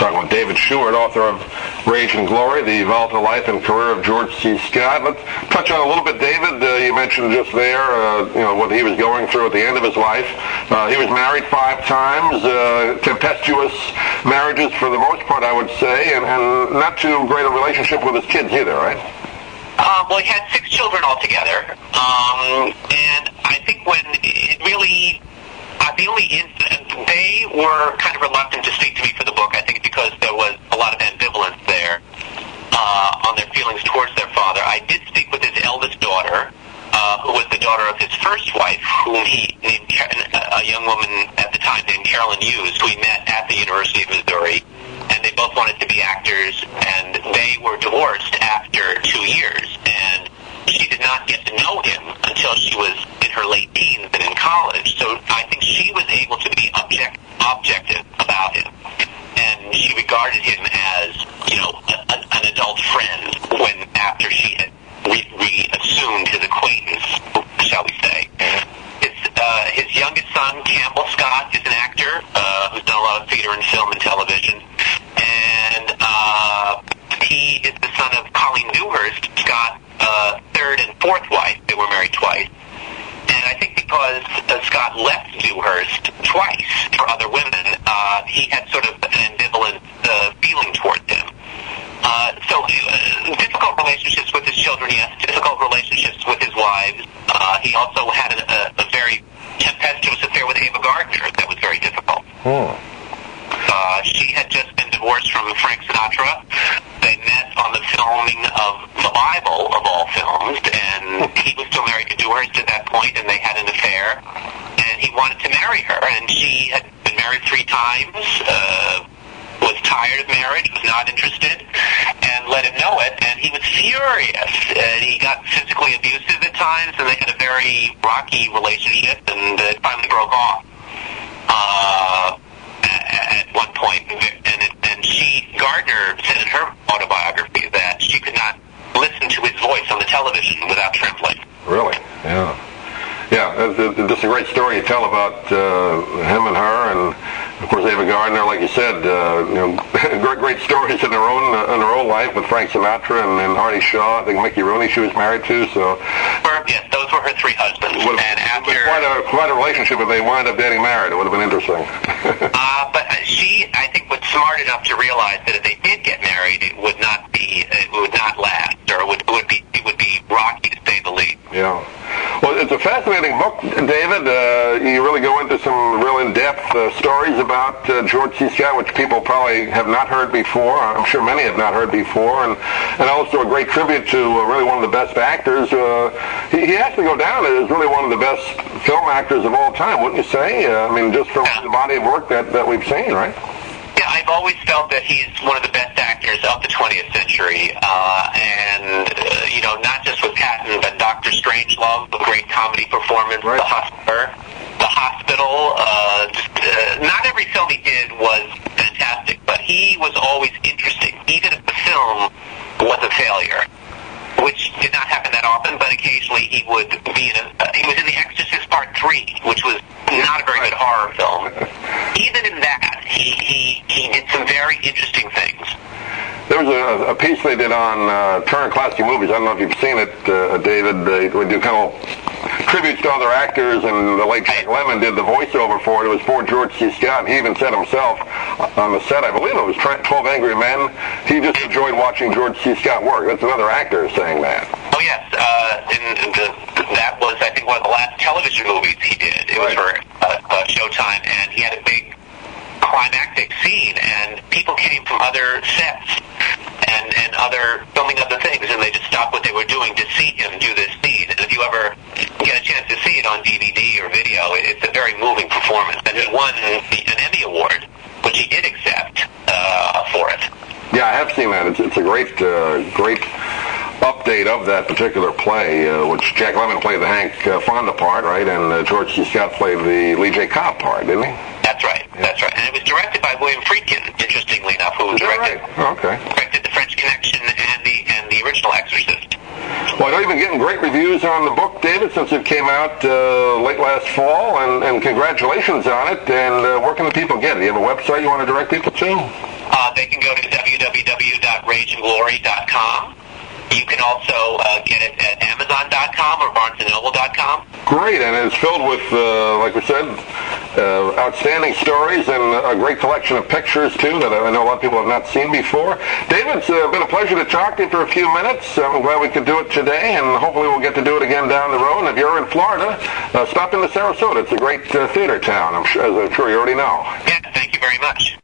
Talking with David Sheward, author of Rage and Glory, The Volatile Life and Career of George C. Scott. Let's touch on a little bit, David. You mentioned just there, what he was going through at the end of his life. He was married 5 times, tempestuous marriages for the most part, I would say, and not too great a relationship with his kids either, right? Well, he had 6 children altogether, and I think when it really... they were kind of reluctant to speak to me for the book, I think because there was a lot of ambivalence there on their feelings towards their father. I did speak with his eldest daughter, who was the daughter of his first wife, whom he named a young woman at the time named Carolyn Hughes, who he met at the University of Missouri, and they both wanted to be actors, and they were divorced after 2 years, and she did not get to know him until she was in her late teens and in college. So I think she was able to be objective about him. And she regarded him as, an adult friend when after she had reassumed his acquaintance, shall we say. His youngest son, Campbell Scott, is an actor who's done a lot of theater and film and television. And he is the son of Colleen Dewhurst, Scott's third and fourth wife. They were married twice. And I think because Scott left Dewhurst twice for other women, he had sort of an ambivalent feeling towards him. So difficult relationships with his children, yes. Difficult relationships with his wives. He also had a very tempestuous affair with Ava Gardner that was very difficult. She had just been divorced from Frank Sinatra. They met on the filming of The Bible, of all films, and he was still married to Dewhurst at that point, and they had an affair, and he wanted to marry her, and she had been married 3 times, was tired of marriage, was not interested, and let him know it, and he was furious, and he got physically abusive at times, and they had a very rocky relationship, and it finally broke off at one point, and Gardner said in her autobiography that she could not listen to his voice on the television without trembling. Really? Yeah. Yeah, it's just a great story you tell about him and her, and of course Ava Gardner, like you said, great stories in her own life with Frank Sinatra and Artie Shaw. I think Mickey Rooney she was married to. So yes, those were her 3 husbands. And after quite a relationship if they wind up getting married. It would have been interesting. But she, I think, was smart enough to realize that if they did get married, it would not last, or it would be rocky to say the least. Yeah. Well, it's a fascinating book, David. You really go into some real in-depth stories about George C. Scott, which people probably have not heard before. I'm sure many have not heard before, and also a great tribute to really one of the best actors. He has to go down as really one of the best film actors of all time, wouldn't you say? Just from the body of work that we've seen, right? Yeah, I've always felt that he's one of the best actors of the 20th century, and not just with Patton, but Dr. Strangelove, a great comedy performance, right. The Hospital. Not every film he did was fantastic, but he was always interesting, even if the film was a failure, which did not happen that often, but occasionally he would be he was in The Exorcist Part 3, which was not a very good horror film. Even in that, he did some very interesting things. There was a piece they did on Turner Classic Movies. I don't know if you've seen it, David. They do kind of tributes to other actors, and the late Jack Lemmon did the voiceover for it. It was for George C. Scott. He even said himself on the set, I believe it was 12 Angry Men, he just enjoyed watching George C. Scott work. That's another actor saying that. Oh, yes. That was, I think, one of the last television movies he did. It was for Showtime, and he had a big climactic scene, and people came from other sets and other filming other things, and they just stopped what they were doing to see him do this scene. And if you ever get a chance to see it on DVD or video, it's a very moving performance. And he won an Emmy Award, which he did accept for it. Yeah, I have seen that. It's a great update of that particular play, which Jack Lemmon played the Hank Fonda part, right? And George C. Scott played the Lee J. Cobb part, didn't he? That's right. Yeah. That's right. And it was directed by William Friedkin, interestingly enough, who directed The French Connection and the original Exorcist. Well, I know you've been getting great reviews on the book, David, since it came out late last fall, and congratulations on it. And where can the people get it? Do you have a website you want to direct people to? They can go to www.rageandglory.com. You can also get it at Amazon.com or BarnesandNoble.com. Great, and it's filled with, like we said, outstanding stories and a great collection of pictures, too, that I know a lot of people have not seen before. David, it's been a pleasure to talk to you for a few minutes. I'm glad we could do it today, and hopefully we'll get to do it again down the road. And if you're in Florida, stop into Sarasota. It's a great theater town, as I'm sure you already know. Yeah, thank you very much.